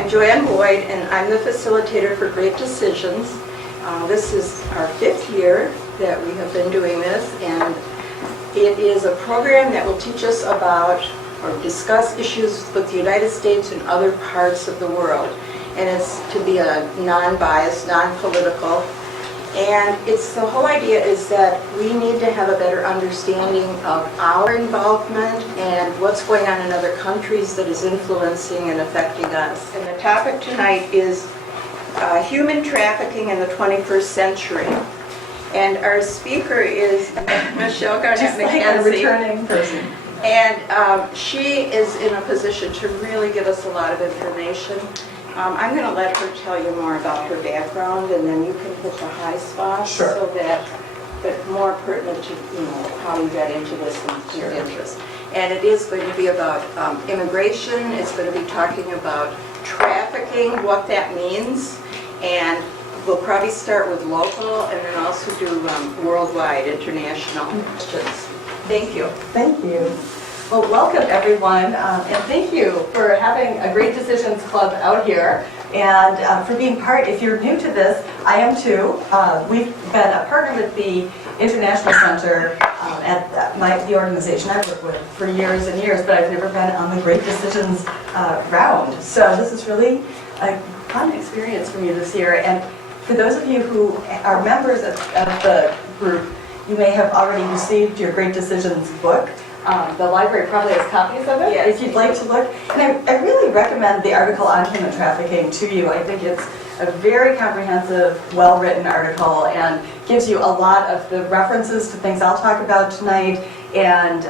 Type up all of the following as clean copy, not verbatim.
I'm Joanne Boyd, and I'm the facilitator for Great Decisions. This is our 5th year that we have been doing this, and it is a program that will teach us about or discuss issues with the United States and other parts of the world. And it's to be a non-biased, non-political. And the whole idea is that we need to have a better understanding of our involvement and what's going on in other countries that is influencing and affecting us. And the topic tonight is human trafficking in the 21st century. And our speaker is Michelle Garnett-McKenzie. Returning person. And she is in a position to really give us a lot of information. I'm going to let her tell you more about her background, and then you can hit the high spots. Sure. So that, but more pertinent to how you got into this and your interest. And it is going to be about immigration. It's going to be talking about trafficking, what that means, and we'll probably start with local and then also do worldwide, international questions. Thank you. Thank you. Well, welcome everyone, and thank you for having a Great Decisions Club out here, and for being part. If you're new to this, I am too. We've been a partner with the International Center at the organization I work with for years and years, but I've never been on the Great Decisions round. So this is really a fun experience for me this year. And for those of you who are members of the group, you may have already received your Great Decisions book. The library probably has copies of it, yes, if you'd like to look. And I really recommend the article on human trafficking to you. I think it's a very comprehensive, well-written article and gives you a lot of the references to things I'll talk about tonight, and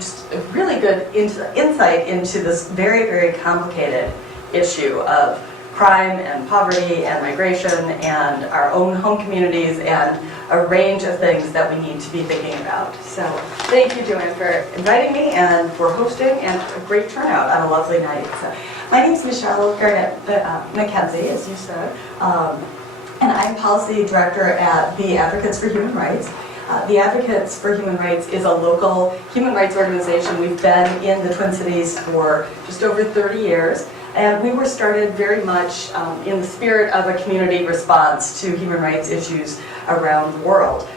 just a really good insight into this very, very complicated issue of crime and poverty and migration and our own home communities and a range of things that we need to be thinking about. So thank you, Joanne, for inviting me and for hosting, and a great turnout on a lovely night. So my name is Michelle Garnett-McKenzie, as you said, and I'm Policy Director at the Advocates for Human Rights. The Advocates for Human Rights is a local human rights organization. We've been in the Twin Cities for just over 30 years. And we were started very much in the spirit of a community response to human rights issues around the world.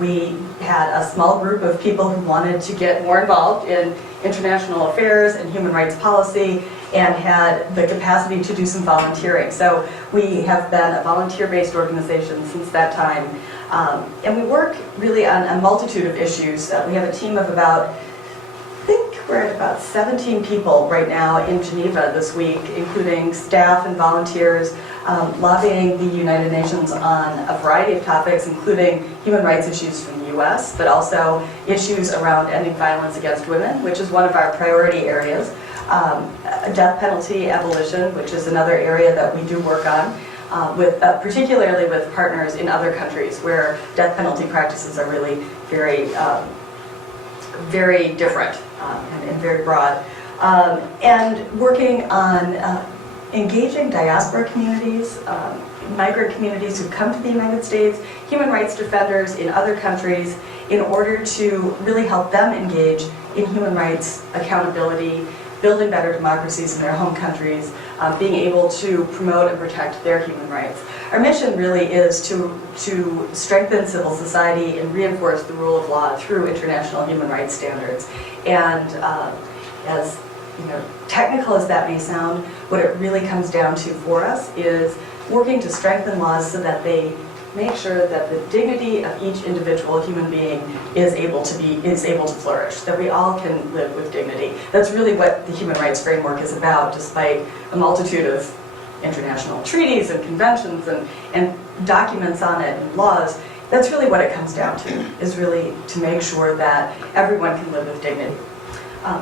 We had a small group of people who wanted to get more involved in international affairs and human rights policy, and had the capacity to do some volunteering. So we have been a volunteer-based organization since that time. And we work really on a multitude of issues. We have a team of about, I think we're at about 17 people right now in Geneva this week, including staff and volunteers, lobbying the United Nations on a variety of topics, including human rights issues from the US, but also issues around ending violence against women, which is one of our priority areas, death penalty abolition, which is another area that we do work on, particularly with partners in other countries where death penalty practices are really very, very different. And very broad, and working on engaging diaspora communities, migrant communities who come to the United States, human rights defenders in other countries, in order to really help them engage in human rights accountability, building better democracies in their home countries, being able to promote and protect their human rights. Our mission really is to strengthen civil society and reinforce the rule of law through international human rights standards. And as technical as that may sound, what it really comes down to for us is working to strengthen laws so that they make sure that the dignity of each individual human being is able to flourish, that we all can live with dignity. That's really what the human rights framework is about, despite a multitude of international treaties and conventions and documents on it and laws. That's really what it comes down to, is really to make sure that everyone can live with dignity.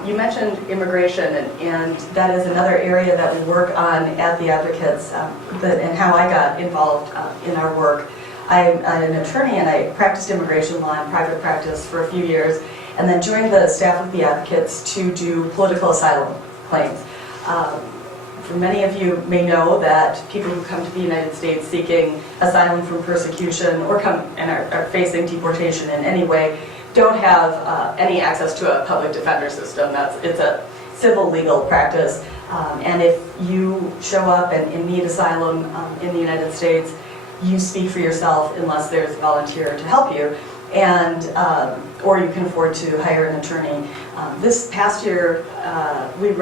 You mentioned immigration, and that is another area that we work on at the Advocates, and how I got involved in our work. I'm an attorney, and I practiced immigration law in private practice for a few years, and then joined the staff of the Advocates to do political asylum claims. For many of you may know that people who come to the United States seeking asylum from persecution or come and are facing deportation in any way don't have any access to a public defender system. It's a civil legal practice. And if you show up and need asylum in the United States, you speak for yourself unless there's a volunteer to help you, and or you can afford to hire an attorney. This past year, we've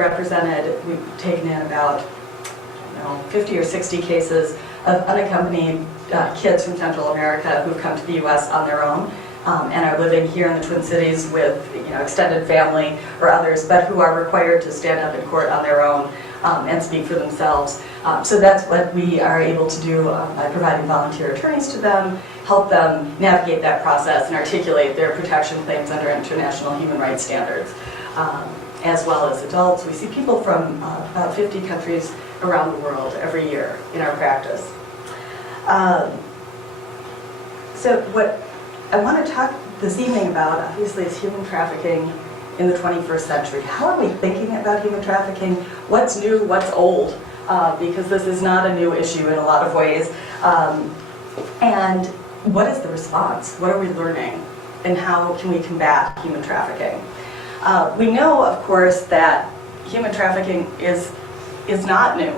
taken in about 50 or 60 cases of unaccompanied kids from Central America who've come to the U.S. on their own and are living here in the Twin Cities with extended family or others, but who are required to stand up in court on their own and speak for themselves. So that's what we are able to do by providing volunteer attorneys to them, help them navigate that process and articulate their protection claims under international human rights standards. As well as adults. We see people from about 50 countries around the world every year in our practice. So what I want to talk this evening about, obviously, is human trafficking in the 21st century. How are we thinking about human trafficking? What's new, what's old? Because this is not a new issue in a lot of ways. And what is the response? What are we learning? And how can we combat human trafficking? We know, of course, that human trafficking is not new.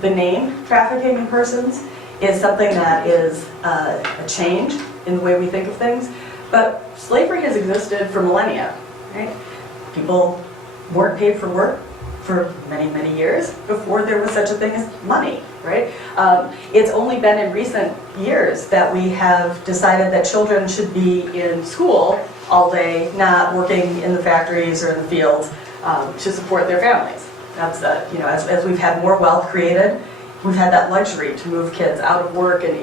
The name trafficking in persons is something that is a change in the way we think of things, but slavery has existed for millennia, right? People weren't paid for work for many, many years before there was such a thing as money, right? It's only been in recent years that we have decided that children should be in school all day, not working in the factories or in the fields to support their families. That's as we've had more wealth created, we've had that luxury to move kids out of work and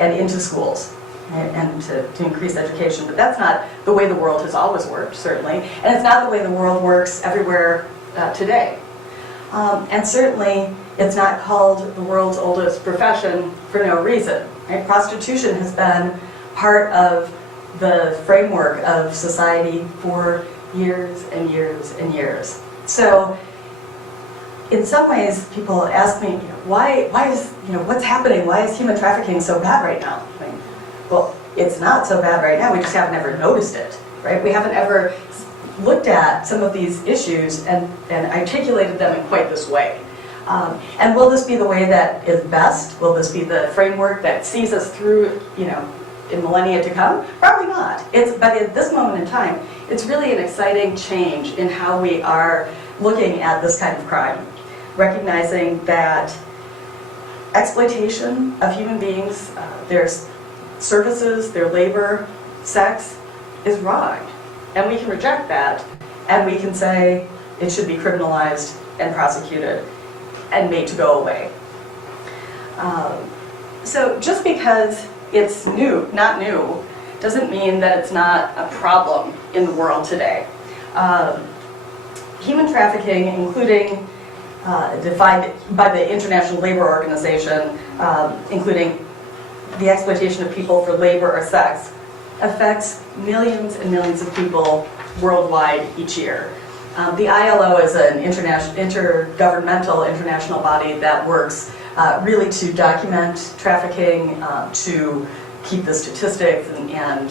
into schools and to increase education. But that's not the way the world has always worked, certainly, and it's not the way the world works everywhere today. And certainly, it's not called the world's oldest profession for no reason. Right? Prostitution has been part of the framework of society for years and years and years. So, in some ways, people ask me, why is, what's happening? Why is human trafficking so bad right now? I mean, well, it's not so bad right now. We just haven't ever noticed it, right? We haven't ever looked at some of these issues and articulated them in quite this way. And will this be the way that is best? Will this be the framework that sees us through, in millennia to come? Probably not. But at this moment in time, it's really an exciting change in how we are looking at this kind of crime, recognizing that exploitation of human beings, their services, their labor, sex, is wrong. And we can reject that, and we can say it should be criminalized and prosecuted and made to go away. So just because it's not new, doesn't mean that it's not a problem in the world today. Human trafficking, including defined by the International Labor Organization, including the exploitation of people for labor or sex, affects millions and millions of people worldwide each year. The ILO is an intergovernmental international body that works really to document trafficking, to keep the statistics, and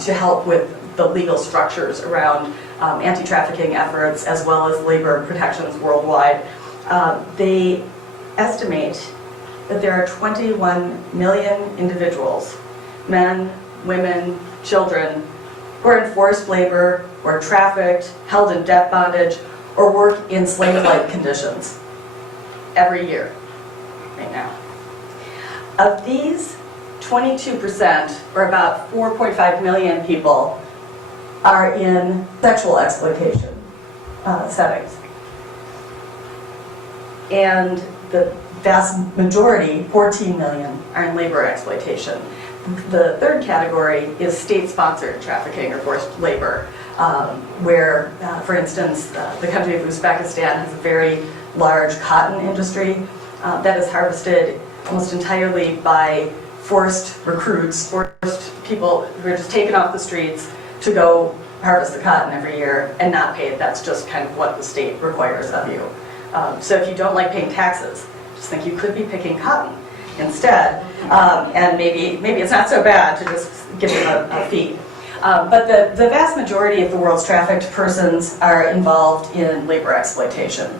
to help with the legal structures around anti-trafficking efforts as well as labor protections worldwide. They estimate that there are 21 million individuals, men, women, children, who are in forced labor, or trafficked, held in debt bondage, or work in slave-like conditions every year, right now. Of these, 22%, or about 4.5 million people, are in sexual exploitation settings. And the vast majority, 14 million, are in labor exploitation. The third category is state-sponsored trafficking or forced labor, where, for instance, the country of Uzbekistan has a very large cotton industry that is harvested almost entirely by forced recruits, forced people who are just taken off the streets to go harvest the cotton every year and not paid. That's just kind of what the state requires of you. So if you don't like paying taxes, just think you could be picking cotton instead, and maybe it's not so bad to just give them a fee. But the vast majority of the world's trafficked persons are involved in labor exploitation.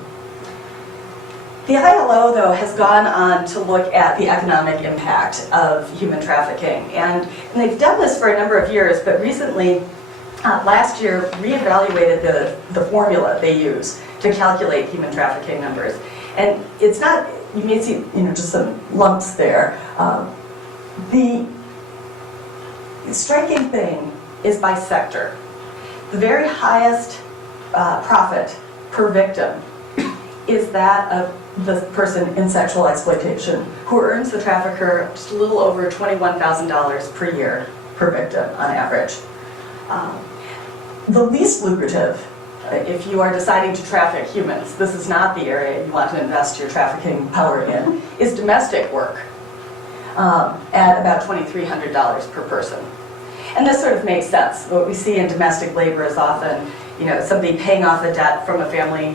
The ILO, though, has gone on to look at the economic impact of human trafficking. And they've done this for a number of years, but recently, last year, reevaluated the formula they use to calculate human trafficking numbers. And it's not, you may see just some lumps there. The striking thing is by sector. The very highest profit per victim is that of the person in sexual exploitation, who earns the trafficker just a little over $21,000 per year per victim on average. The least lucrative, if you are deciding to traffic humans, this is not the area you want to invest your trafficking power in, is domestic work at about $2,300 per person. And this sort of makes sense. What we see in domestic labor is often somebody paying off a debt from a family,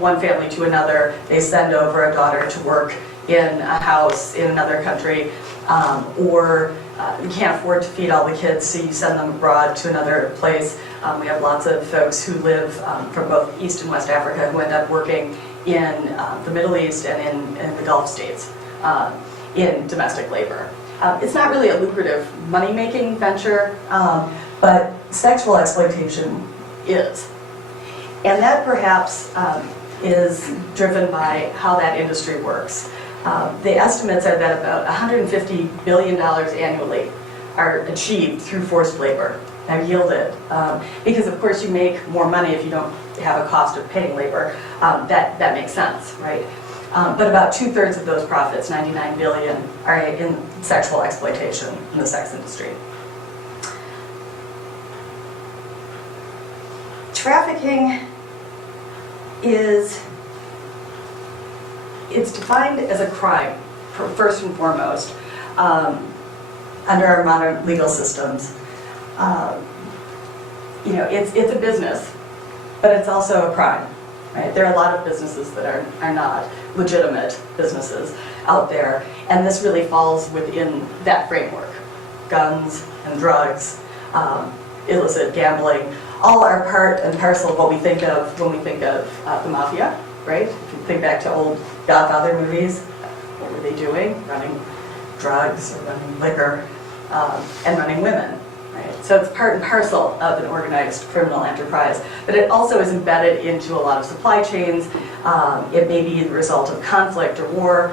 one family to another. They send over a daughter to work in a house in another country, or you can't afford to feed all the kids, so you send them abroad to another place. We have lots of folks who live from both East and West Africa who end up working in the Middle East and in the Gulf states in domestic labor. It's not really a lucrative money-making venture, but sexual exploitation is. And that perhaps is driven by how that industry works. The estimates are that about $150 billion annually are achieved through forced labor, are yielded. Because of course you make more money if you don't have a cost of paying labor. That makes sense, right? But about 2/3 of those profits, 99 billion, are in sexual exploitation in the sex industry. Trafficking it's defined as a crime, first and foremost, under our modern legal systems. It's a business, but it's also a crime. Right? There are a lot of businesses that are not legitimate businesses out there, and this really falls within that framework. Guns and drugs, illicit gambling, all are part and parcel of what we think of when we think of the mafia, right? If you think back to old Godfather movies, what were they doing? Running drugs, or running liquor, and running women. Right? So it's part and parcel of an organized criminal enterprise, but it also is embedded into a lot of supply chains. It may be the result of conflict or war.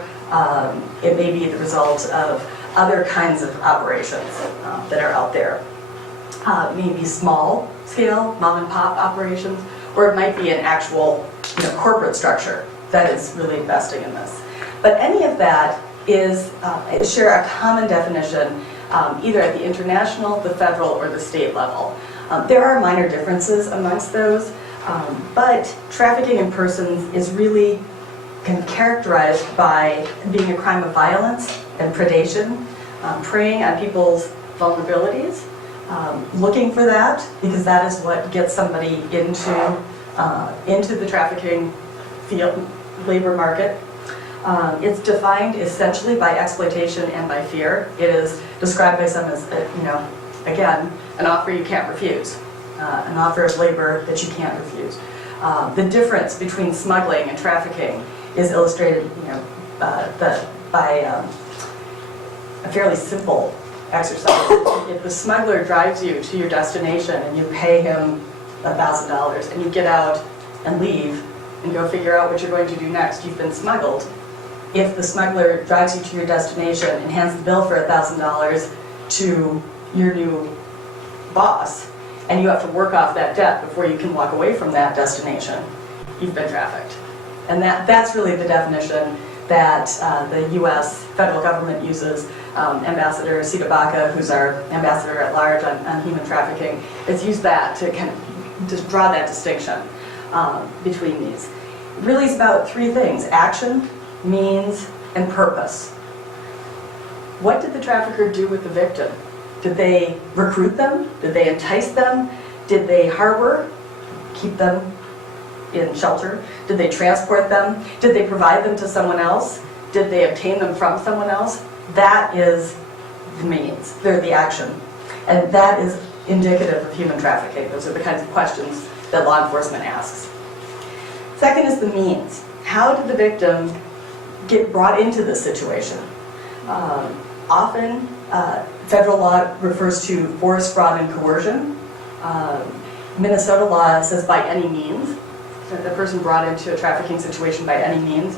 It may be the result of other kinds of operations that are out there. Maybe small scale, mom and pop operations, or it might be an actual corporate structure that is really investing in this. But any of that is share a common definition either at the international, the federal, or the state level. There are minor differences amongst those, but trafficking in persons is really characterized by being a crime of violence and predation, preying on people's vulnerabilities, looking for that, because that is what gets somebody into the trafficking field, labor market. It's defined essentially by exploitation and by fear. It is described by some as, again, an offer you can't refuse, an offer of labor that you can't refuse. The difference between smuggling and trafficking is illustrated, by a fairly simple exercise. If the smuggler drives you to your destination and you pay him $1,000 and you get out and leave and go figure out what you're going to do next, you've been smuggled. If the smuggler drives you to your destination and hands the bill for $1,000 to your new boss, and you have to work off that debt before you can walk away from that destination, you've been trafficked. And that's really the definition that the U.S. federal government uses. Ambassador Sita Baca, who's our ambassador at large on human trafficking, has used that to kind of just draw that distinction between these. It really is about three things: action, means, and purpose. What did the trafficker do with the victim? Did they recruit them? Did they entice them? Did they harbor, keep them in shelter? Did they transport them? Did they provide them to someone else? Did they obtain them from someone else? That is the means. They're the action. And that is indicative of human trafficking. Those are the kinds of questions that law enforcement asks. Second is the means. How did the victim get brought into this situation? Often, federal law refers to force, fraud, and coercion. Minnesota law says by any means. So the person brought into a trafficking situation by any means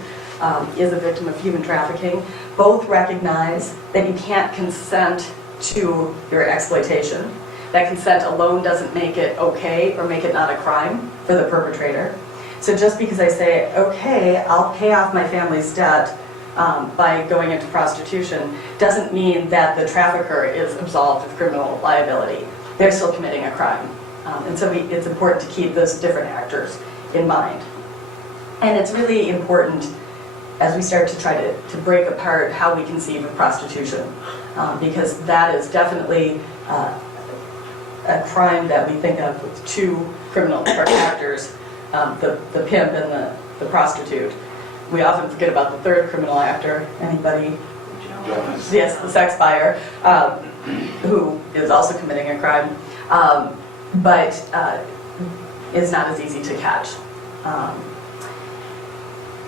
is a victim of human trafficking. Both recognize that you can't consent to your exploitation. That consent alone doesn't make it okay or make it not a crime for the perpetrator. So just because I say, okay, I'll pay off my family's debt by going into prostitution, doesn't mean that the trafficker is absolved of criminal liability. They're still committing a crime. And so it's important to keep those different actors in mind. And it's really important as we start to try to break apart how we conceive of prostitution, because that is definitely a crime that we think of with two criminal actors, the pimp and the prostitute. We often forget about the third criminal actor. Anybody? Yes, the sex buyer, who is also committing a crime, but is not as easy to catch.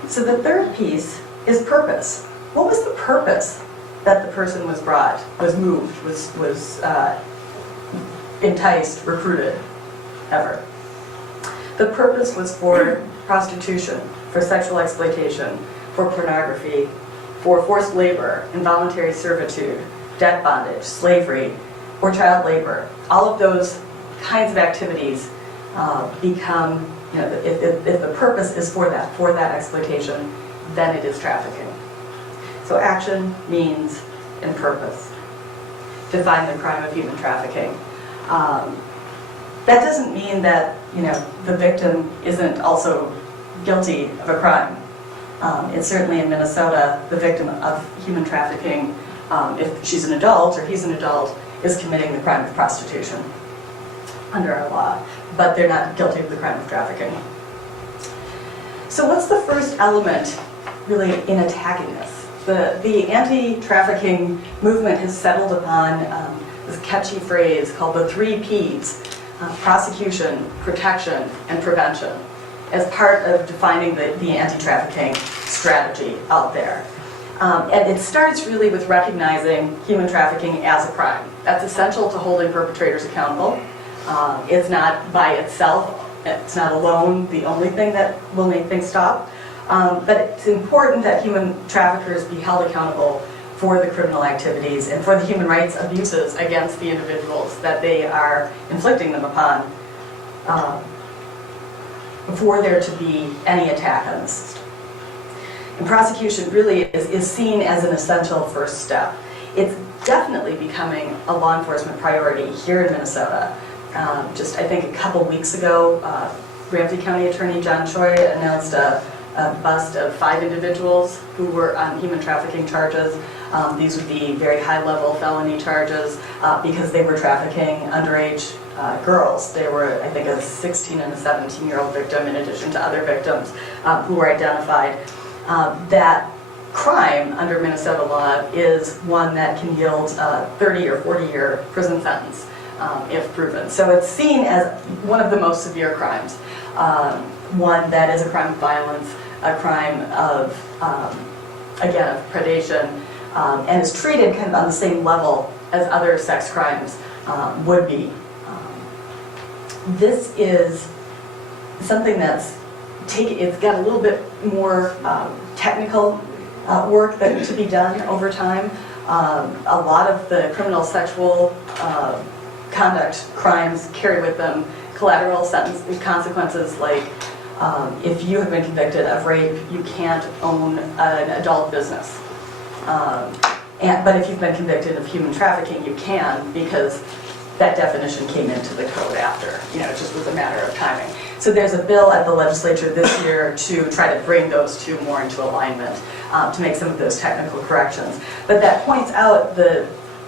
So the third piece is purpose. What was the purpose that the person was brought, was moved, was enticed, recruited, ever? The purpose was for prostitution, for sexual exploitation, for pornography, for forced labor, involuntary servitude, debt bondage, slavery, or child labor. All of those kinds of activities become, if the purpose is for that exploitation, then it is trafficking. So action, means, and purpose define the crime of human trafficking. That doesn't mean that the victim isn't also guilty of a crime. It's certainly in Minnesota, the victim of human trafficking, if she's an adult or he's an adult, is committing the crime of prostitution under our law, but they're not guilty of the crime of trafficking. So what's the first element really in attacking this? The anti-trafficking movement has settled upon this catchy phrase called the 3 Ps, prosecution, protection, and prevention, as part of defining the anti-trafficking strategy out there. And it starts really with recognizing human trafficking as a crime. That's essential to holding perpetrators accountable. It's not by itself, it's not alone the only thing that will make things stop. But it's important that human traffickers be held accountable for the criminal activities and for the human rights abuses against the individuals that they are inflicting them upon, for there to be any attack on the system. And prosecution really is seen as an essential first step. It's definitely becoming a law enforcement priority here in Minnesota. Just I think a couple weeks ago, Ramsey County Attorney John Choi announced a bust of 5 individuals who were on human trafficking charges. These would be very high-level felony charges because they were trafficking underage girls. They were, I think, a 16 and a 17-year-old victim in addition to other victims who were identified. That crime under Minnesota law is one that can yield a 30 or 40-year prison sentence if proven. So it's seen as one of the most severe crimes. One that is a crime of violence, a crime of, again, of predation, and is treated kind of on the same level as other sex crimes would be. This is something that's it's got a little bit more technical work that to be done over time. A lot of the criminal sexual conduct crimes carry with them collateral sentence consequences, like if you have been convicted of rape, you can't own an adult business. But if you've been convicted of human trafficking, you can, because that definition came into the code after. It just was a matter of timing. So there's a bill at the legislature this year to try to bring those two more into alignment, to make some of those technical corrections. But that points out the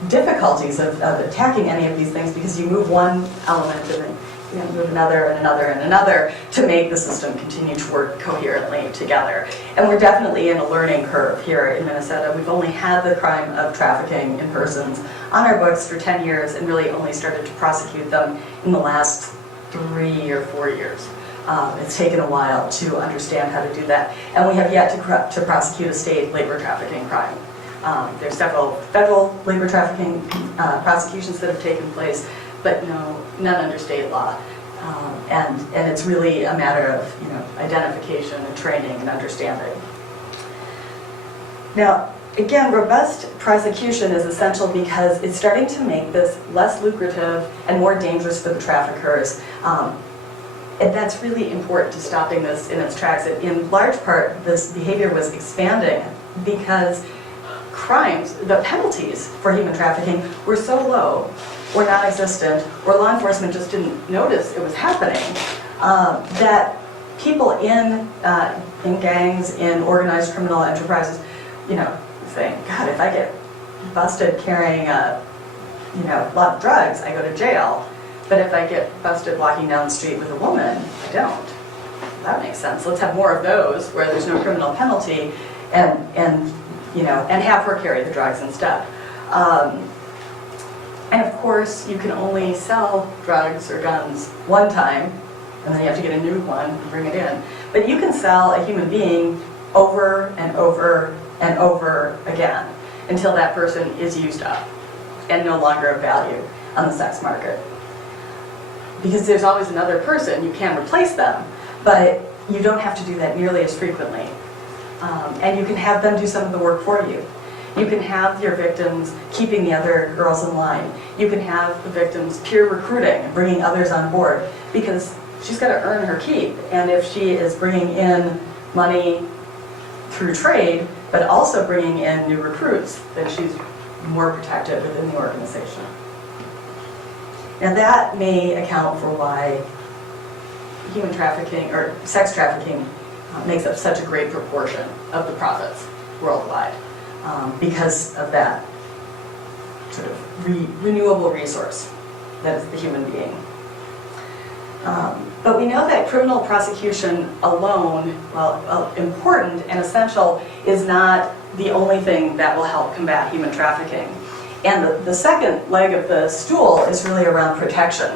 difficulties of attacking any of these things, because you move one element and then move another and another and another to make the system continue to work coherently together. And we're definitely in a learning curve here in Minnesota. We've only had the crime of trafficking in persons on our books for 10 years and really only started to prosecute them in the last 3 or 4 years. It's taken a while to understand how to do that. And we have yet to prosecute a state labor trafficking crime. There's several federal labor trafficking prosecutions that have taken place, but none under state law. And it's really a matter of identification and training and understanding. Now, again, robust prosecution is essential because it's starting to make this less lucrative and more dangerous for the traffickers. And that's really important to stopping this in its tracks. In large part, this behavior was expanding because crimes, the penalties for human trafficking were so low or non-existent, or law enforcement just didn't notice it was happening, that people in gangs, in organized criminal enterprises, saying, God, if I get busted carrying a lot of drugs, I go to jail. But if I get busted walking down the street with a woman, I don't. That makes sense. Let's have more of those where there's no criminal penalty, and have her carry the drugs instead. And of course, you can only sell drugs or guns one time, and then you have to get a new one and bring it in. But you can sell a human being over and over and over again until that person is used up and no longer of value on the sex market. Because there's always another person, you can replace them, but you don't have to do that nearly as frequently. And you can have them do some of the work for you. You can have your victims keeping the other girls in line. You can have the victims peer recruiting and bringing others on board, because she's got to earn her keep. And if she is bringing in money through trade, but also bringing in new recruits, then she's more protected within the organization. Now that may account for why human trafficking or sex trafficking makes up such a great proportion of the profits worldwide, because of that sort of renewable resource that is the human being. But we know that criminal prosecution alone, while important and essential, is not the only thing that will help combat human trafficking. And the second leg of the stool is really around protection.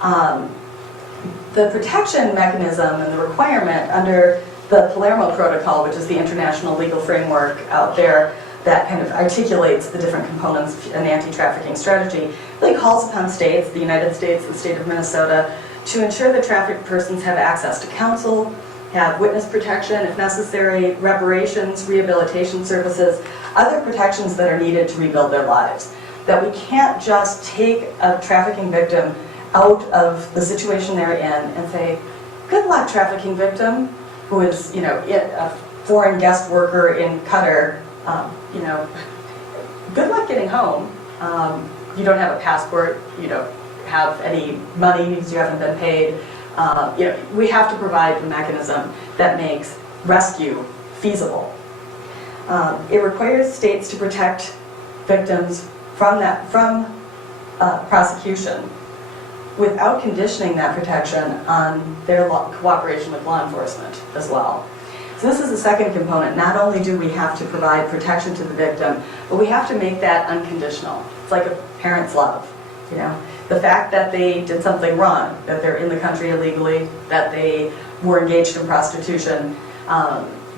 The protection mechanism and the requirement under the Palermo Protocol, which is the international legal framework out there that kind of articulates the different components of an anti-trafficking strategy, really calls upon states, the United States, the state of Minnesota, to ensure that trafficked persons have access to counsel, have witness protection if necessary, reparations, rehabilitation services, other protections that are needed to rebuild their lives. That we can't just take a trafficking victim out of the situation they're in and say, good luck, trafficking victim, who is, a foreign guest worker in Qatar, good luck getting home. You don't have a passport, you don't have any money because you haven't been paid. We have to provide the mechanism that makes rescue feasible. It requires states to protect victims from prosecution without conditioning that protection on their cooperation with law enforcement as well. So this is the second component. Not only do we have to provide protection to the victim, but we have to make that unconditional. It's like a parent's love, The fact that they did something wrong, that they're in the country illegally, that they were engaged in prostitution,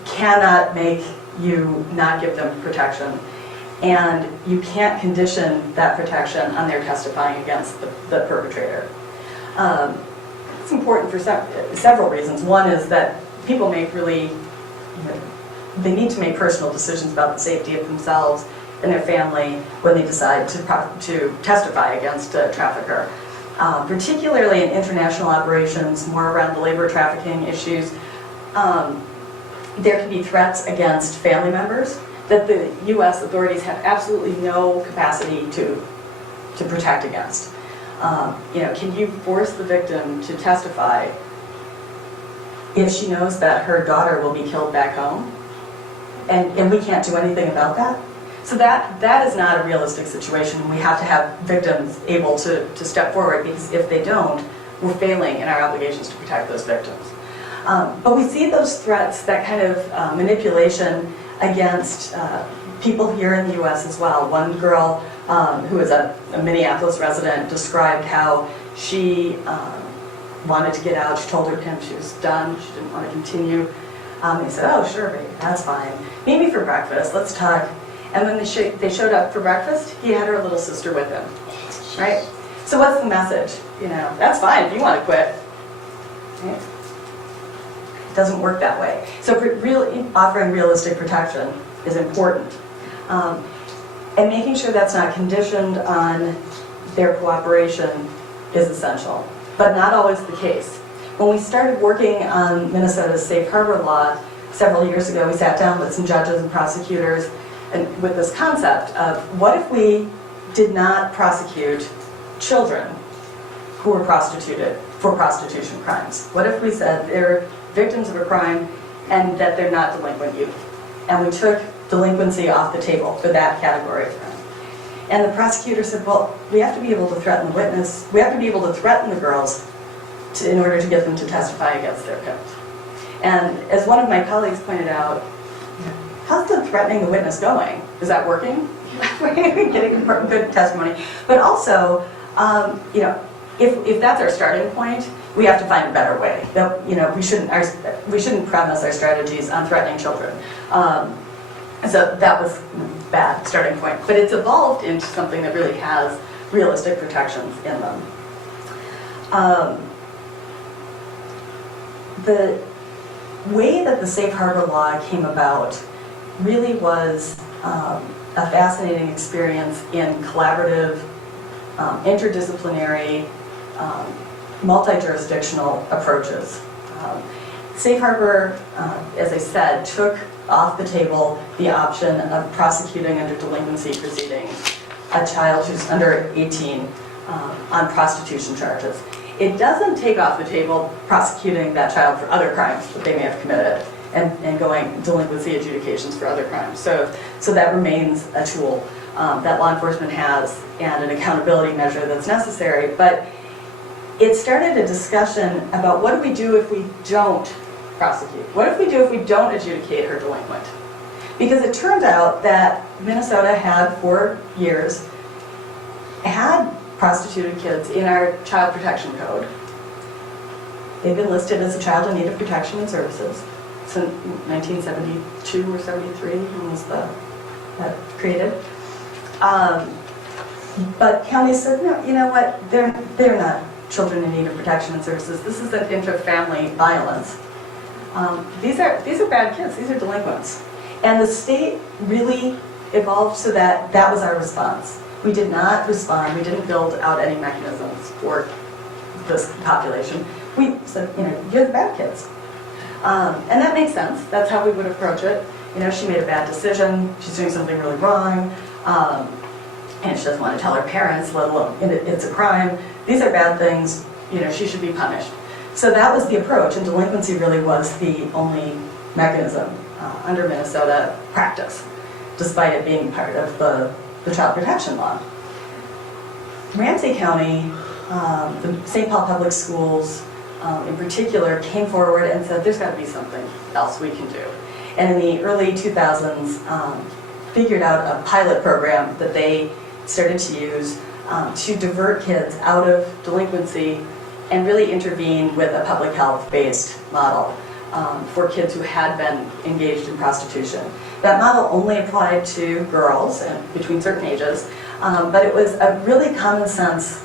cannot make you not give them protection. And you can't condition that protection on their testifying against the perpetrator. It's important for several reasons. One is that people make really, they need to make personal decisions about the safety of themselves and their family when they decide to testify against a trafficker. Particularly in international operations, more around the labor trafficking issues, there can be threats against family members that the U.S. authorities have absolutely no capacity to protect against. Can you force the victim to testify if she knows that her daughter will be killed back home? And we can't do anything about that? So that is not a realistic situation, and we have to have victims able to step forward, because if they don't, we're failing in our obligations to protect those victims. But we see those threats, that kind of manipulation against people here in the U.S. as well. One girl who is a Minneapolis resident described how she wanted to get out. She told him she was done, she didn't want to continue. He said, oh, sure, baby, that's fine. Meet me for breakfast, let's talk. And when they showed up for breakfast, he had her little sister with him, right? So what's the message? You know, that's fine if you want to quit. Right? It doesn't work that way. So offering realistic protection is important. And making sure that's not conditioned on their cooperation is essential, but not always the case. When we started working on Minnesota's safe harbor law several years ago, we sat down with some judges and prosecutors and with this concept of what if we did not prosecute children who were prostituted for prostitution crimes? What if we said they're victims of a crime and that they're not delinquent youth? And we took delinquency off the table for that category of crime. And the prosecutor said, well, we have to be able to threaten the witness, we have to be able to threaten the girls in order to get them to testify against their guilt. And as one of my colleagues pointed out, how's the threatening the witness going? Is that working? Getting good testimony. But also, you know, if that's our starting point, we have to find a better way. That, you know, we shouldn't premise our strategies on threatening children. So that was a bad starting point. But it's evolved into something that really has realistic protections in them. The way that the safe harbor law came about really was a fascinating experience in collaborative, interdisciplinary, multi-jurisdictional approaches. Safe harbor, as I said, took off the table the option of prosecuting under delinquency proceedings a child who's under 18 on prostitution charges. It doesn't take off the table prosecuting that child for other crimes that they may have committed and going delinquency adjudications for other crimes. So that remains a tool that law enforcement has and an accountability measure that's necessary. But it started a discussion about what do we do if we don't prosecute? What if we do if we don't adjudicate her delinquent? Because it turned out that Minnesota had, for years, had prostituted kids in our child protection code. They've been listed as a child in need of protection and services since 1972 or 73 when was that created. But counties said, no, you know what, they're not children in need of protection and services. This is an intra-family violence. These are bad kids, these are delinquents. And the state really evolved so that that was our response. We did not respond, we didn't build out any mechanisms for this population. We said, you know, you're the bad kids. And that makes sense, that's how we would approach it. You know, she made a bad decision, she's doing something really wrong, and she doesn't want to tell her parents, let alone, it's a crime. These are bad things, you know, she should be punished. So that was the approach, and delinquency really was the only mechanism under Minnesota practice, despite it being part of the child protection law. Ramsey County, the St. Paul Public Schools in particular, came forward and said there's got to be something else we can do. And in the early 2000s, figured out a pilot program that they started to use to divert kids out of delinquency and really intervene with a public health-based model for kids who had been engaged in prostitution. That model only applied to girls and between certain ages, but it was a really common sense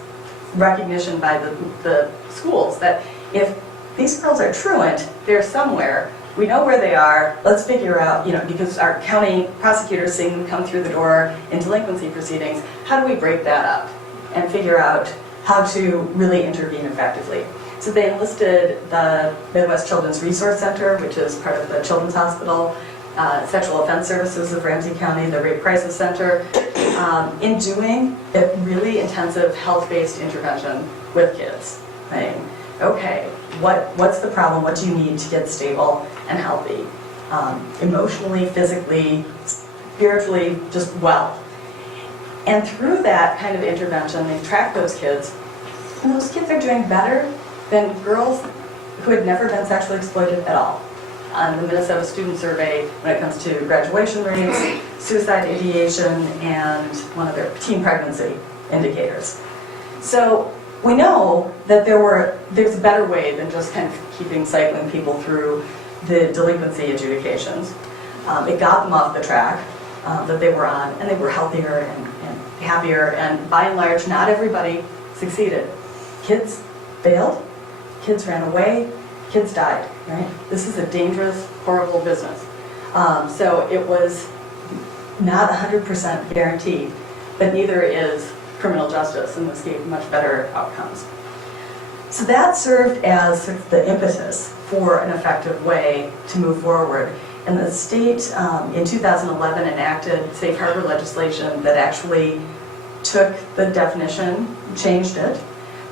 recognition by the schools that if these girls are truant, they're somewhere, we know where they are, let's figure out, you know, because our county prosecutors seeing them come through the door in delinquency proceedings, how do we break that up and figure out how to really intervene effectively? So they enlisted the Midwest Children's Resource Center, which is part of the Children's Hospital, Sexual Offense Services of Ramsey County, the Rape Crisis Center, in doing a really intensive health-based intervention with kids, saying, okay, what's the problem? What do you need to get stable and healthy? Emotionally, physically, spiritually, just well. And through that kind of intervention, they track those kids, and those kids are doing better than girls who had never been sexually exploited at all. On the Minnesota Student Survey, when it comes to graduation rates, suicide ideation, and one of their teen pregnancy indicators. So we know that there's a better way than just kind of cycling people through the delinquency adjudications. It got them off the track that they were on, and they were healthier and happier, and by and large, not everybody succeeded. Kids failed, kids ran away, kids died, right? This is a dangerous, horrible business. So it was not 100% guaranteed, but neither is criminal justice, and this gave much better outcomes. So that served as sort of the impetus for an effective way to move forward. And the state in 2011 enacted safe harbor legislation that actually took the definition, changed it,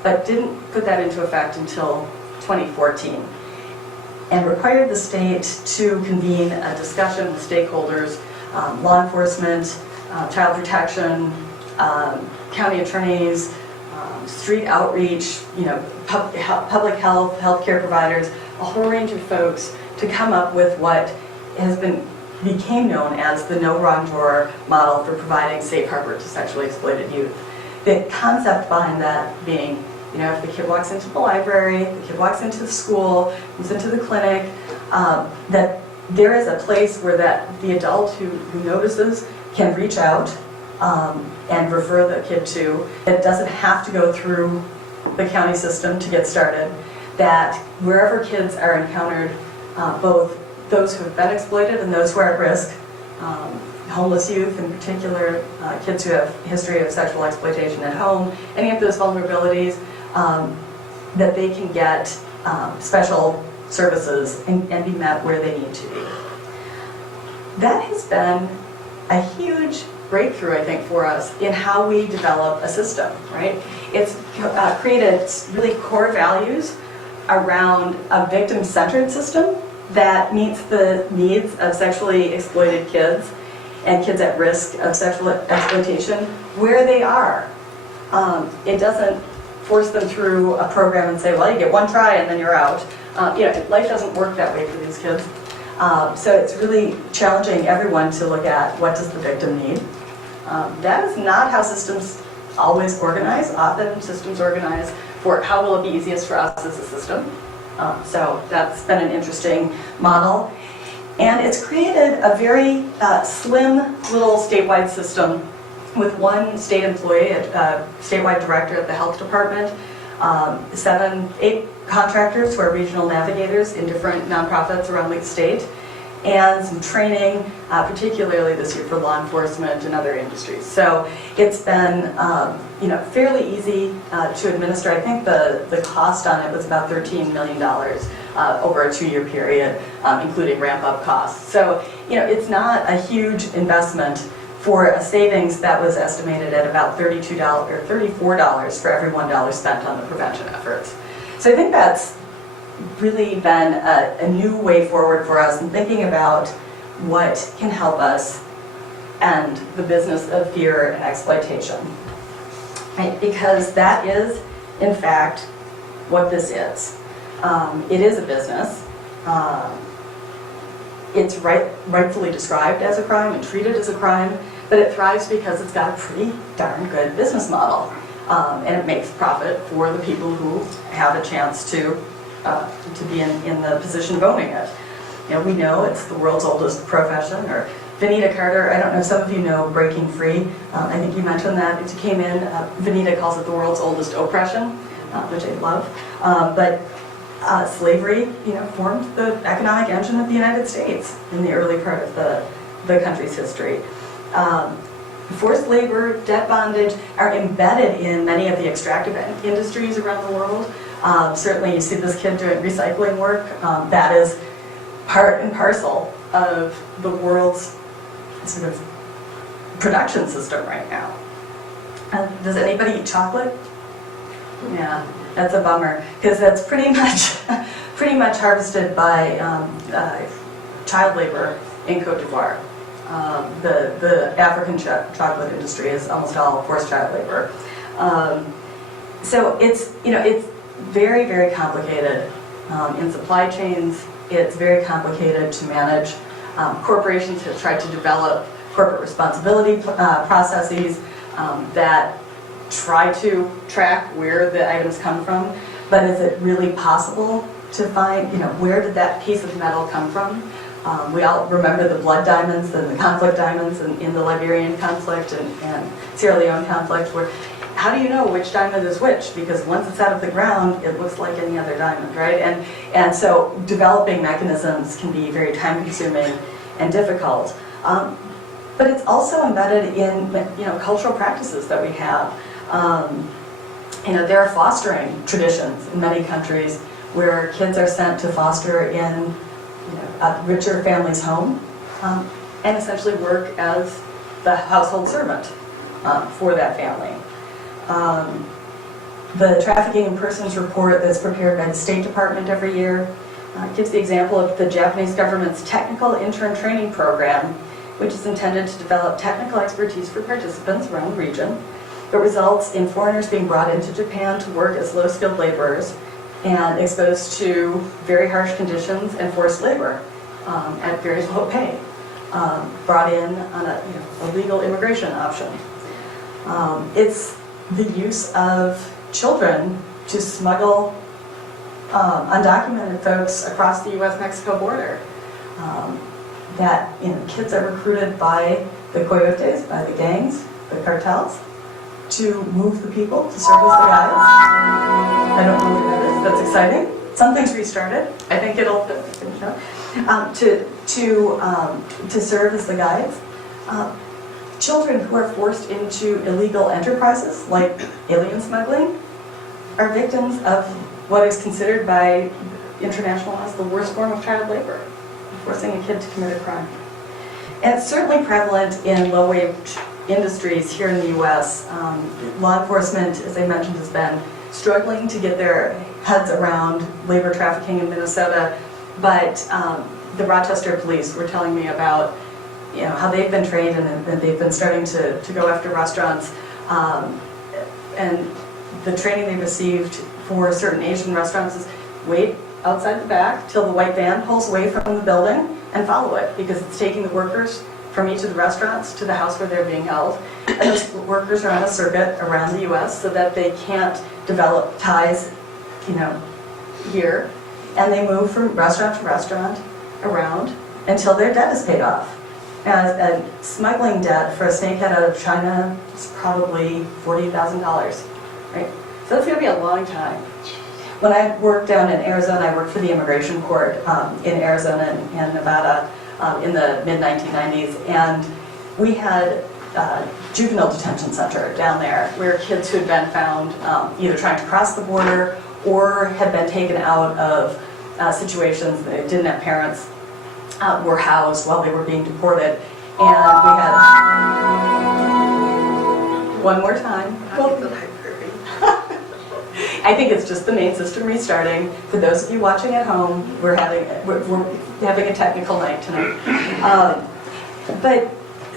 but didn't put that into effect until 2014, and required the state to convene a discussion with stakeholders, law enforcement, child protection, county attorneys, street outreach, public health, healthcare providers, a whole range of folks to come up with what became known as the no wrong door model for providing safe harbor to sexually exploited youth. The concept behind that being, if the kid walks into the library, the kid walks into the school, comes into the clinic, that there is a place where the adult who notices can reach out and refer the kid to. It doesn't have to go through the county system to get started. That wherever kids are encountered, both those who have been exploited and those who are at risk, homeless youth in particular, kids who have a history of sexual exploitation at home, any of those vulnerabilities, that they can get special services and be met where they need to be. That has been a huge breakthrough, I think, for us in how we develop a system, right? It's created really core values around a victim-centered system that meets the needs of sexually exploited kids and kids at risk of sexual exploitation where they are. It doesn't force them through a program and say, well, you get one try and then you're out. Life doesn't work that way for these kids. So it's really challenging everyone to look at what does the victim need. That is not how systems always organize. Often systems organize for how will it be easiest for us as a system. So that's been an interesting model. And it's created a very slim little statewide system with one state employee, a statewide director at the health department, 8 contractors who are regional navigators in different nonprofits around the state, and some training, particularly this year for law enforcement and other industries. So it's been fairly easy to administer. I think the cost on it was about $13 million over a 2-year period, including ramp-up costs. So it's not a huge investment for a savings that was estimated at about $32 or $34 for every $1 spent on the prevention efforts. So I think that's really been a new way forward for us in thinking about what can help us end the business of fear and exploitation. Right? Because that is, in fact, what this is. It is a business. It's rightfully described as a crime and treated as a crime, but it thrives because it's got a pretty darn good business model. And it makes profit for the people who have a chance to be in the position of owning it. We know it's the world's oldest profession. Or Vanita Carter, I don't know, some of you know Breaking Free. I think you mentioned that. It came in, Vanita calls it the world's oldest oppression, which I love. But slavery, formed the economic engine of the United States in the early part of the country's history. Forced labor, debt bondage are embedded in many of the extractive industries around the world. Certainly you see this kid doing recycling work. That is part and parcel of the world's sort of production system right now. Does anybody eat chocolate? Yeah, that's a bummer, because that's pretty much harvested by child labor in Cote d'Ivoire. The African chocolate industry is almost all forced child labor. So it's very, very complicated in supply chains. It's very complicated to manage. Corporations have tried to develop corporate responsibility processes that try to track where the items come from, but is it really possible to find, where did that piece of metal come from? We all remember the blood diamonds and the conflict diamonds in the Liberian conflict and Sierra Leone conflict, where how do you know which diamond is which? Because once it's out of the ground, it looks like any other diamond, right? And so developing mechanisms can be very time-consuming and difficult. But it's also embedded in cultural practices that we have. There are fostering traditions in many countries where kids are sent to foster in a richer family's home and essentially work as the household servant for that family. The Trafficking in Persons report that's prepared by the State Department every year gives the example of the Japanese government's technical intern training program, which is intended to develop technical expertise for participants around the region. It results in foreigners being brought into Japan to work as low-skilled laborers and exposed to very harsh conditions and forced labor at very low pay, brought in on a legal immigration option. It's the use of children to smuggle undocumented folks across the U.S.-Mexico border. That kids are recruited by the coyotes, by the gangs, the cartels, to move the people to serve as the guides. I don't know what that is. That's exciting. Something's restarted. I think it'll finish up. To serve as the guides. Children who are forced into illegal enterprises like alien smuggling are victims of what is considered by international law as the worst form of child labor, forcing a kid to commit a crime. And it's certainly prevalent in low-wage industries here in the U.S. Law enforcement, as I mentioned, has been struggling to get their heads around labor trafficking in Minnesota, but the Rochester police were telling me about how they've been trained and they've been starting to go after restaurants, and the training they received for certain Asian restaurants is wait outside the back till the white van pulls away from the building and follow it, because it's taking the workers from each of the restaurants to the house where they're being held. And those workers are on a circuit around the U.S. so that they can't develop ties, here. And they move from restaurant to restaurant around until their debt is paid off. And a smuggling debt for a snakehead out of China is probably $40,000, right? So that's going to be a long time. When I worked down in Arizona, I worked for the immigration court in Arizona and Nevada in the mid-1990s, and we had a juvenile detention center down there where kids who had been found either trying to cross the border or had been taken out of situations that didn't have parents were housed while they were being deported. And we had, one more time. I think it's just the main system restarting. For those of you watching at home, we're having a technical night tonight. But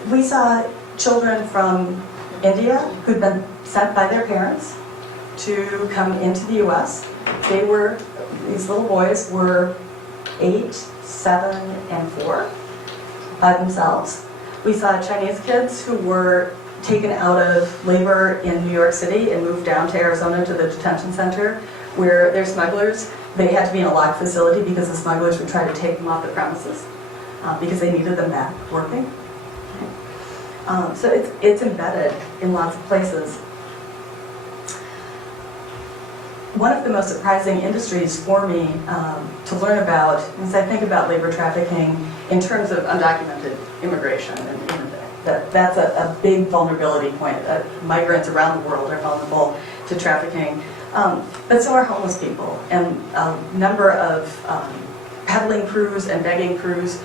we saw children from India who'd been sent by their parents to come into the U.S. These little boys were 8, 7, and 4 by themselves. We saw Chinese kids who were taken out of labor in New York City and moved down to Arizona to the detention center where their smugglers, they had to be in a locked facility because the smugglers would try to take them off the premises because they needed them back working. So it's embedded in lots of places. One of the most surprising industries for me to learn about, as I think about labor trafficking in terms of undocumented immigration, and that's a big vulnerability point. Migrants around the world are vulnerable to trafficking, but so are homeless people. And a number of peddling crews and begging crews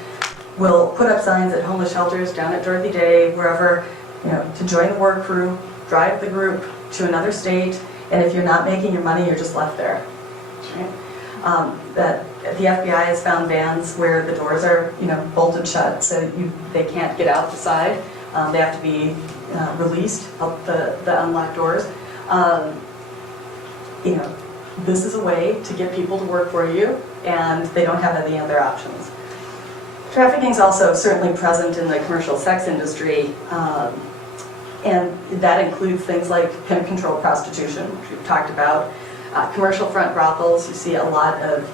will put up signs at homeless shelters down at Dorothy Day, wherever, to join the work crew, drive the group to another state, and if you're not making your money, you're just left there. Right? That the FBI has found vans where the doors are, bolted shut, so they can't get out the side. They have to be released out the unlocked doors. this is a way to get people to work for you, and they don't have any other options. Trafficking is also certainly present in the commercial sex industry, and that includes things like pimp control prostitution, which we've talked about, commercial front brothels. You see a lot of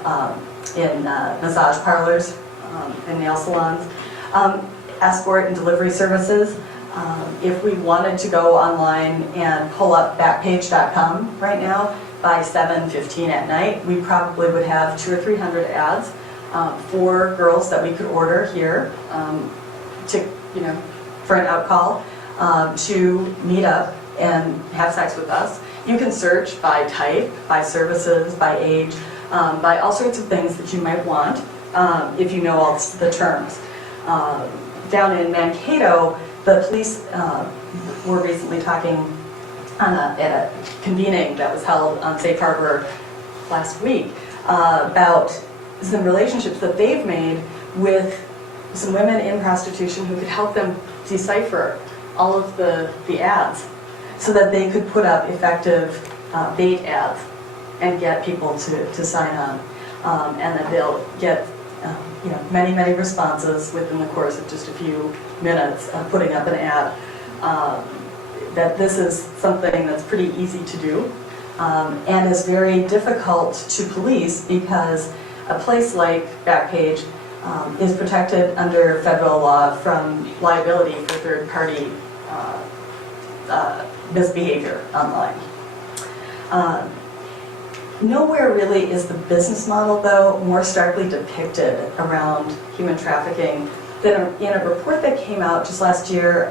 in massage parlors and nail salons, escort and delivery services. If we wanted to go online and pull up Backpage.com right now by 7:15 at night, we probably would have 200 or 300 ads for girls that we could order here to, for an outcall to meet up and have sex with us. You can search by type, by services, by age, by all sorts of things that you might want if you know all the terms. Down in Mankato, the police were recently talking at a convening that was held on Safe Harbor last week about some relationships that they've made with some women in prostitution who could help them decipher all of the ads so that they could put up effective bait ads and get people to sign on. And then they'll get many, many responses within the course of just a few minutes of putting up an ad. That this is something that's pretty easy to do and is very difficult to police because a place like Backpage is protected under federal law from liability for third-party misbehavior online. Nowhere really is the business model, though, more starkly depicted around human trafficking than in a report that came out just last year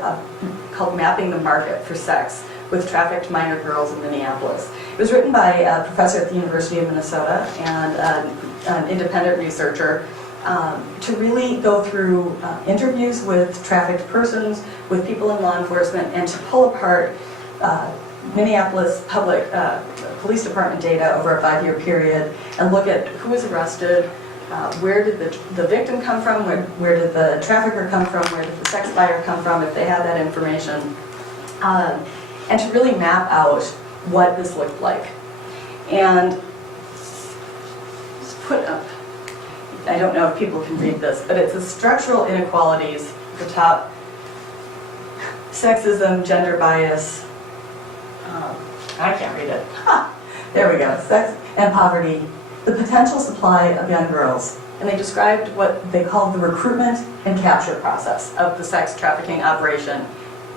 called Mapping the Market for Sex with Trafficked Minor Girls in Minneapolis. It was written by a professor at the University of Minnesota and an independent researcher to really go through interviews with trafficked persons, with people in law enforcement, and to pull apart Minneapolis public police department data over a 5-year period and look at who was arrested, where did the victim come from, where did the trafficker come from, where did the sex buyer come from, if they had that information, and to really map out what this looked like. And just put up, I don't know if people can read this, but it's the structural inequalities at the top, sexism, gender bias, I can't read it. There we go. Sex and poverty, the potential supply of young girls. And they described what they called the recruitment and capture process of the sex trafficking operation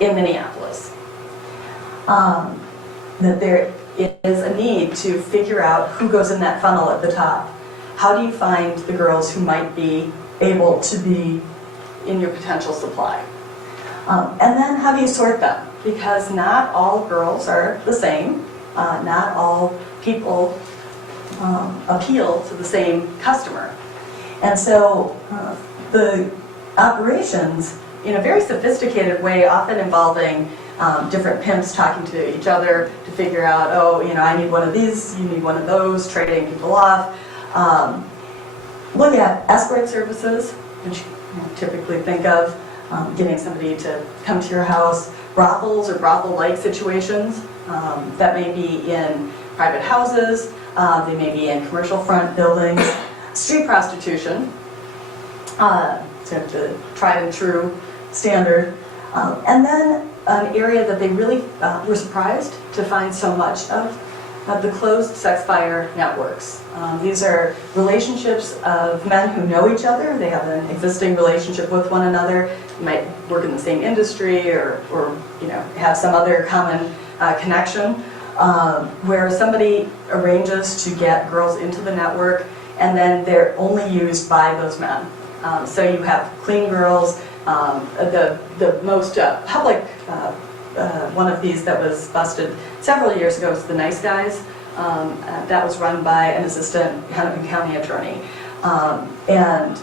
in Minneapolis. That there is a need to figure out who goes in that funnel at the top. How do you find the girls who might be able to be in your potential supply? And then how do you sort them? Because not all girls are the same. Not all people appeal to the same customer. And so the operations, in a very sophisticated way, often involving different pimps talking to each other to figure out, I need one of these, you need one of those, trading people off. Look at escort services, which you typically think of getting somebody to come to your house, brothels or brothel-like situations that may be in private houses, they may be in commercial front buildings, street prostitution, so the tried and true standard, and then an area that they really were surprised to find so much of, the closed sex buyer networks. These are relationships of men who know each other. They have an existing relationship with one another, might work in the same industry or have some other common connection, where somebody arranges to get girls into the network and then they're only used by those men. So you have clean girls. The most public one of these that was busted several years ago was the Nice Guys. That was run by an assistant Hennepin County attorney. And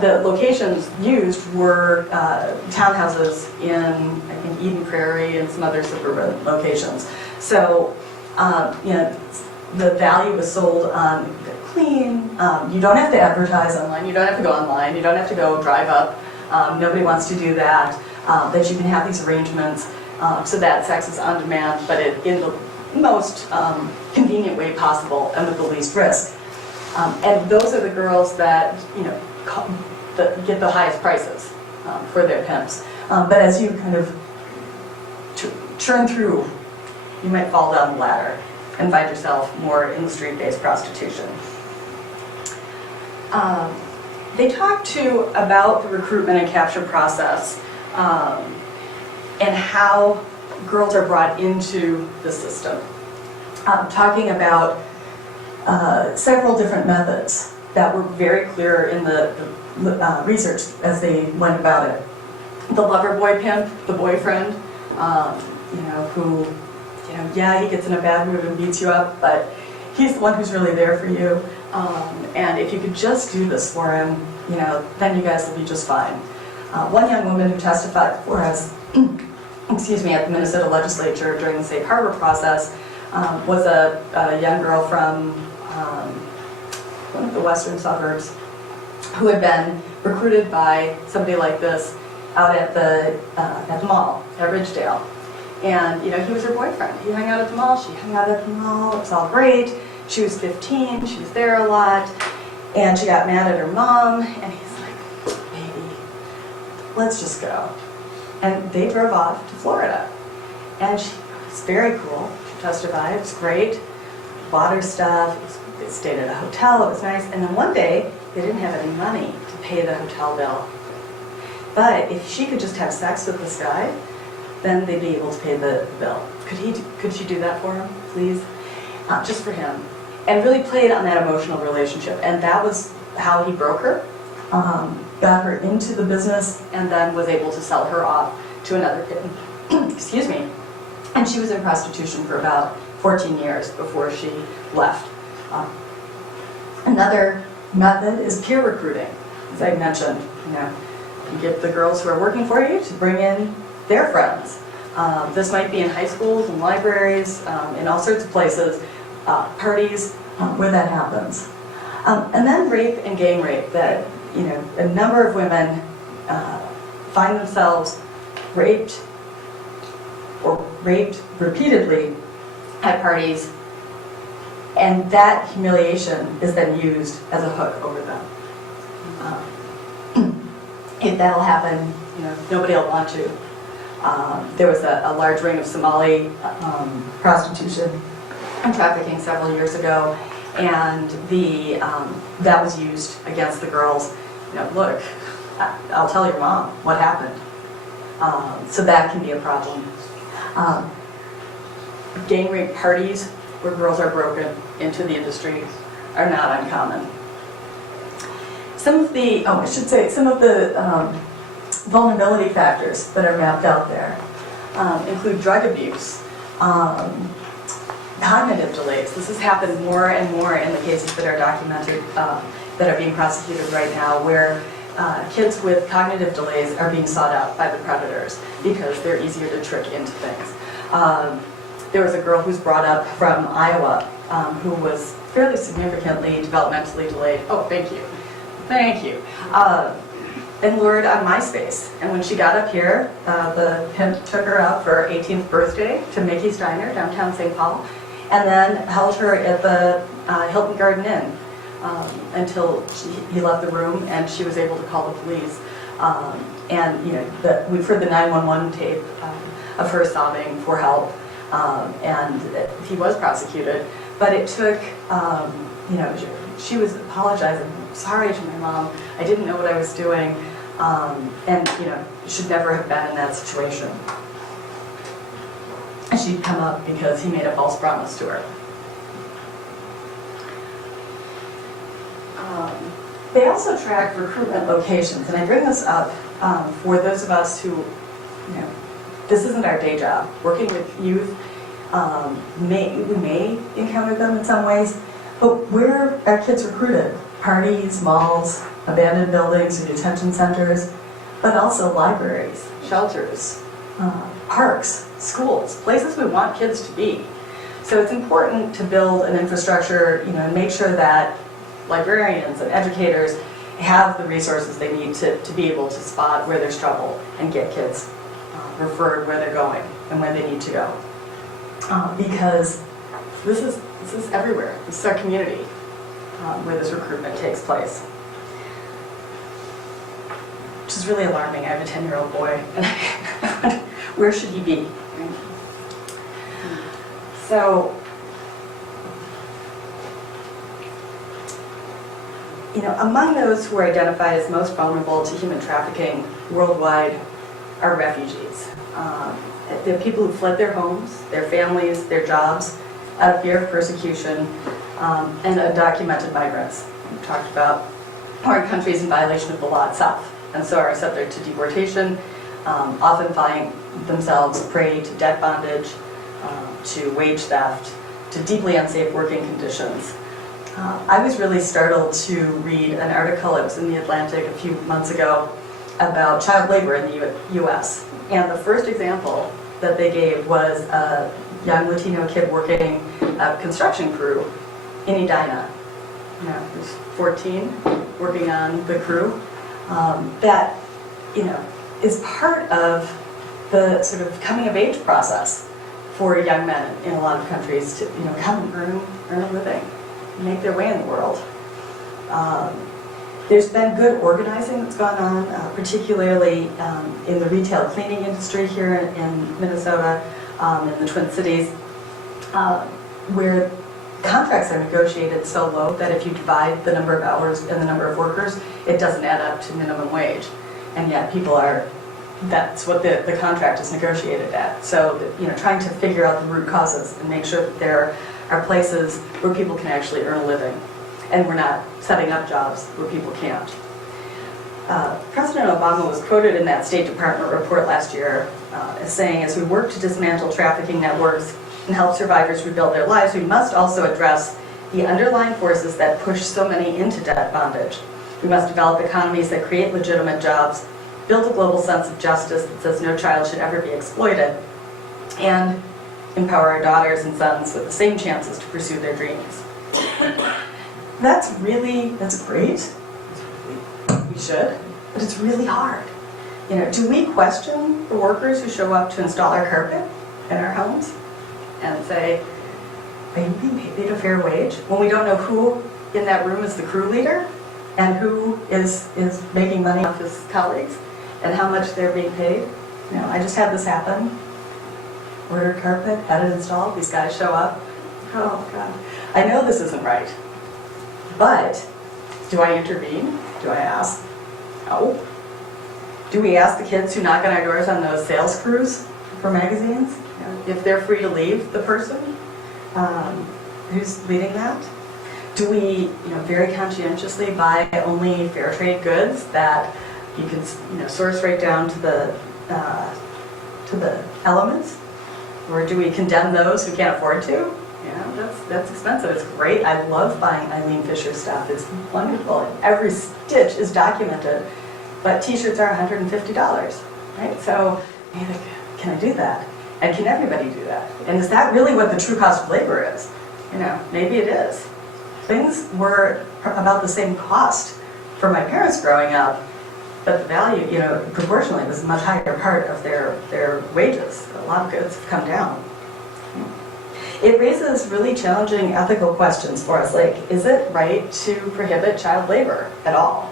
the locations used were townhouses in, I think, Eden Prairie and some other suburban locations. So, the value was sold on clean. You don't have to advertise online. You don't have to go online. You don't have to go drive up. Nobody wants to do that. That you can have these arrangements so that sex is on demand, but in most convenient way possible and with the least risk. And those are the girls that, that get the highest prices for their pimps. But as you kind of churn through, you might fall down the ladder and find yourself more in the street-based prostitution. They talk too about the recruitment and capture process and how girls are brought into the system. Talking about several different methods that were very clear in the research as they went about it. The lover boy pimp, the boyfriend, who, yeah, he gets in a bad mood and beats you up, but he's the one who's really there for you. And if you could just do this for him, then you guys will be just fine. One young woman who testified for us, at the Minnesota legislature during the safe harbor process was a young girl from one of the western suburbs who had been recruited by somebody like this out at the mall at Ridgedale. And he was her boyfriend. He hung out at the mall, she hung out at the mall, it was all great. She was 15, she was there a lot, and she got mad at her mom, and he's like, baby, let's just go. And they drove off to Florida. And she was very cool. She testified, it was great. Bought her stuff, they stayed at a hotel, it was nice. And then one day, they didn't have any money to pay the hotel bill. But if she could just have sex with this guy, then they'd be able to pay the bill. Could she do that for him, please? Just for him. And really played on that emotional relationship. And that was how he broke her, got her into the business, and then was able to sell her off to another kid. Excuse me. And she was in prostitution for about 14 years before she left. Another method is peer recruiting. As I mentioned, you get the girls who are working for you to bring in their friends. This might be in high schools and libraries, in all sorts of places, parties where that happens. And then rape and gang rape, that a number of women find themselves raped repeatedly at parties, and that humiliation is then used as a hook over them. If that'll happen, nobody will want to. There was a large ring of Somali prostitution and trafficking several years ago, and that was used against the girls. Look, I'll tell your mom what happened. So that can be a problem. Gang rape parties where girls are broken into the industry are not uncommon. Some of the vulnerability factors that are mapped out there include drug abuse, cognitive delays. This has happened more and more in the cases that are documented, that are being prosecuted right now, where kids with cognitive delays are being sought out by the predators because they're easier to trick into things. There was a girl who's brought up from Iowa who was fairly significantly developmentally delayed. Oh, thank you. Thank you. And lured on MySpace. And when she got up here, the pimp took her out for her 18th birthday to Mickey's Diner, downtown St. Paul, and then held her at the Hilton Garden Inn until he left the room and she was able to call the police. And we've heard the 911 tape of her sobbing for help, and he was prosecuted. But it took, she was apologizing. Sorry to my mom, I didn't know what I was doing, and should never have been in that situation. And she'd come up because he made a false promise to her. They also track recruitment locations, and I bring this up for those of us who, this isn't our day job. Working with youth, we may encounter them in some ways, but where are kids recruited? Parties, malls, abandoned buildings or detention centers, but also libraries, shelters, parks, schools, places we want kids to be. So it's important to build an infrastructure, and make sure that librarians and educators have the resources they need to be able to spot where there's trouble and get kids referred where they're going and where they need to go. because this is everywhere. This is our community where this recruitment takes place. Which is really alarming. I have a 10-year-old boy, and where should he be? So, among those who are identified as most vulnerable to human trafficking worldwide are refugees. They're people who fled their homes, their families, their jobs, out of fear of persecution, and undocumented migrants. We've talked about foreign countries in violation of the law itself, and so are subject to deportation, often find themselves prey to debt bondage, to wage theft, to deeply unsafe working conditions. I was really startled to read an article, it was in the Atlantic a few months ago, about child labor in the U.S. And the first example that they gave was a young Latino kid working a construction crew in Edina. He was 14, working on the crew. That, is part of the sort of coming of age process for young men in a lot of countries to, come and earn a living, make their way in the world. There's been good organizing that's gone on, particularly in the retail cleaning industry here in Minnesota, in the Twin Cities, where contracts are negotiated so low that if you divide the number of hours and the number of workers, it doesn't add up to minimum wage. And yet that's what the contract is negotiated at. So, trying to figure out the root causes and make sure that there are places where people can actually earn a living, and we're not setting up jobs where people can't. President Obama was quoted in that State Department report last year as saying, as we work to dismantle trafficking networks and help survivors rebuild their lives, we must also address the underlying forces that push so many into debt bondage. We must develop economies that create legitimate jobs, build a global sense of justice that says no child should ever be exploited, and empower our daughters and sons with the same chances to pursue their dreams. That's great. We should, but it's really hard. Do we question the workers who show up to install our carpet in our homes and say, are you being paid a fair wage? When we don't know who in that room is the crew leader and who is making money off his colleagues and how much they're being paid. I just had this happen. Ordered carpet, had it installed, these guys show up. Oh God, I know this isn't right. But do I intervene? Do I ask? No. Do we ask the kids who knock on our doors on those sales crews for magazines if they're free to leave the person who's leading that? Do we, very conscientiously buy only fair trade goods that you can, source right down to the elements? Or do we condemn those who can't afford to? That's expensive. It's great. I love buying Eileen Fisher stuff. It's wonderful. Every stitch is documented. But t-shirts are $150, right? So, can I do that? And can everybody do that? And is that really what the true cost of labor is? Maybe it is. Things were about the same cost for my parents growing up, but the value, proportionally was a much higher part of their wages. A lot of goods have come down. It raises really challenging ethical questions for us, like, is it right to prohibit child labor at all?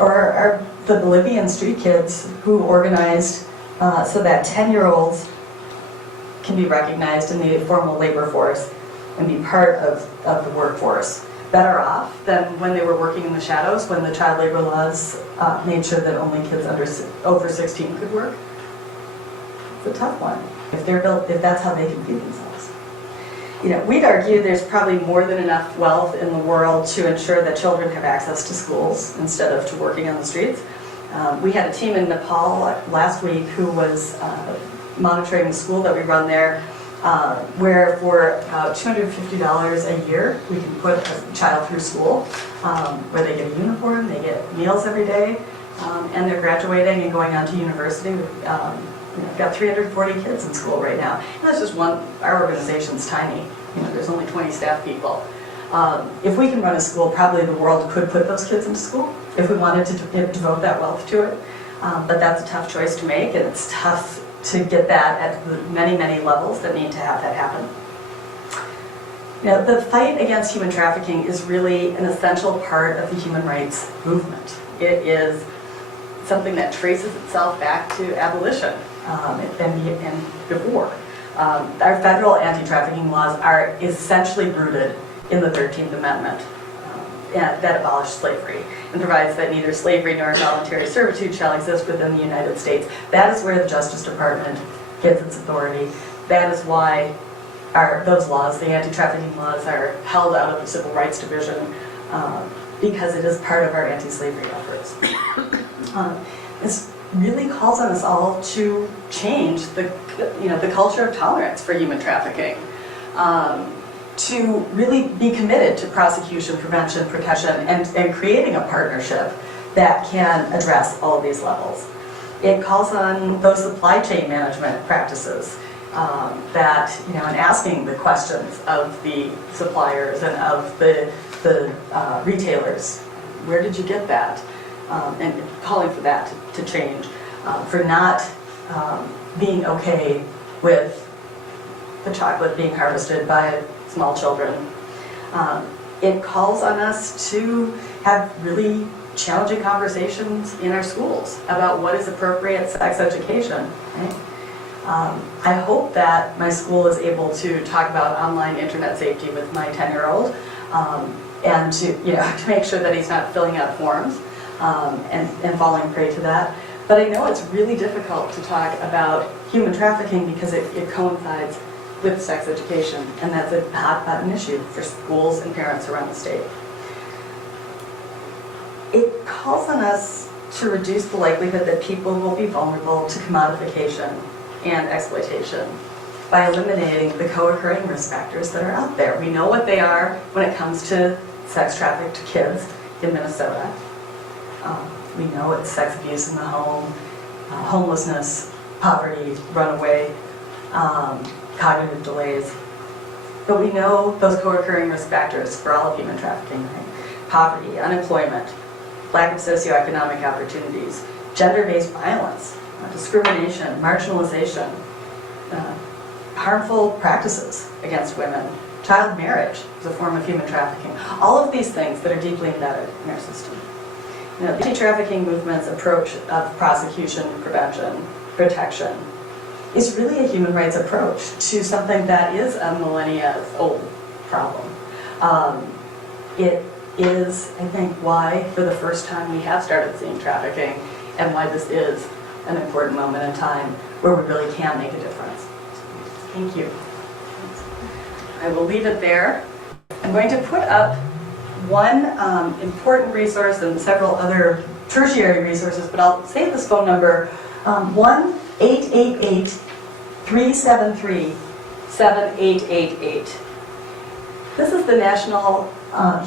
Or are the Bolivian street kids who organized so that 10-year-olds can be recognized in the formal labor force and be part of the workforce better off than when they were working in the shadows, when the child labor laws made sure that only kids over 16 could work? It's a tough one, if that's how they can feed themselves. We'd argue there's probably more than enough wealth in the world to ensure that children have access to schools instead of to working on the streets. We had a team in Nepal last week who was monitoring the school that we run there, where for about $250 a year, we can put a child through school, where they get a uniform, they get meals every day, and they're graduating and going on to university. We've got 340 kids in school right now. And that's just one. Our organization's tiny. There's only 20 staff people. If we can run a school, probably the world could put those kids into school if we wanted to devote that wealth to it. But that's a tough choice to make, and it's tough to get that at the many, many levels that need to have that happen. You know, the fight against human trafficking is really an essential part of the human rights movement. It is something that traces itself back to abolition and before. Our federal anti-trafficking laws are essentially rooted in the 13th Amendment that abolished slavery and provides that neither slavery nor voluntary servitude shall exist within the United States. That is where the Justice Department gets its authority. That is why those laws, the anti-trafficking laws, are held out of the Civil Rights Division because it is part of our anti-slavery efforts. This really calls on us all to change the culture of tolerance for human trafficking, to really be committed to prosecution, prevention, protection, and creating a partnership that can address all of these levels. It calls on those supply chain management practices and asking the questions of the suppliers and of the retailers. Where did you get that? And calling for that to change, for not being okay with the chocolate being harvested by small children. It calls on us to have really challenging conversations in our schools about what is appropriate sex education. Right? I hope that my school is able to talk about online internet safety with my 10-year-old and to make sure that he's not filling out forms and falling prey to that. But I know it's really difficult to talk about human trafficking because it coincides with sex education, and that's a hot button issue for schools and parents around the state. It calls on us to reduce the likelihood that people will be vulnerable to commodification and exploitation by eliminating the co-occurring risk factors that are out there. We know what they are when it comes to sex trafficked kids in Minnesota. We know it's sex abuse in the home, homelessness, poverty, runaway, cognitive delays. But we know those co-occurring risk factors for all of human trafficking, right? Poverty, unemployment, lack of socioeconomic opportunities, gender-based violence, discrimination, marginalization, harmful practices against women, child marriage is a form of human trafficking. All of these things that are deeply embedded in our system. The anti-trafficking movement's approach of prosecution, prevention, protection is really a human rights approach to something that is a millennia-old problem. It is, I think, why for the first time we have started seeing trafficking and why this is an important moment in time where we really can make a difference. Thank you. I will leave it there. I'm going to put up one important resource and several other tertiary resources, but I'll say this phone number, 1-888-373-7888. This is the National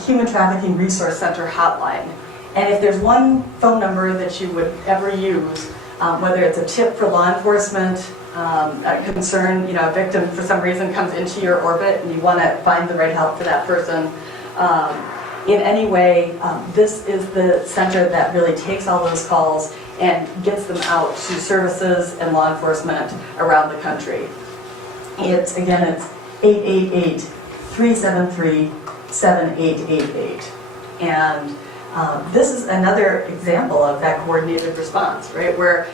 Human Trafficking Resource Center hotline. And if there's one phone number that you would ever use, whether it's a tip for law enforcement, a concern, a victim for some reason comes into your orbit and you want to find the right help for that person, in any way, this is the center that really takes all those calls and gets them out to services and law enforcement around the country. It's 888-373-7888. And this is another example of that coordinated response, right? Where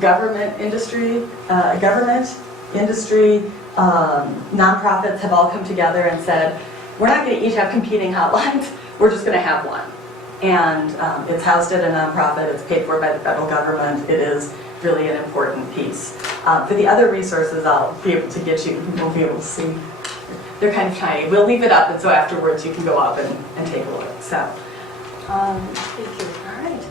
government, industry, nonprofits have all come together and said, we're not going to each have competing hotlines, we're just going to have one. And it's housed at a nonprofit, it's paid for by the federal government, it is really an important piece. For the other resources I'll be able to get you won't be able to see. They're kind of tiny. We'll leave it up, and so afterwards you can go up and take a look. So, thank you. All right.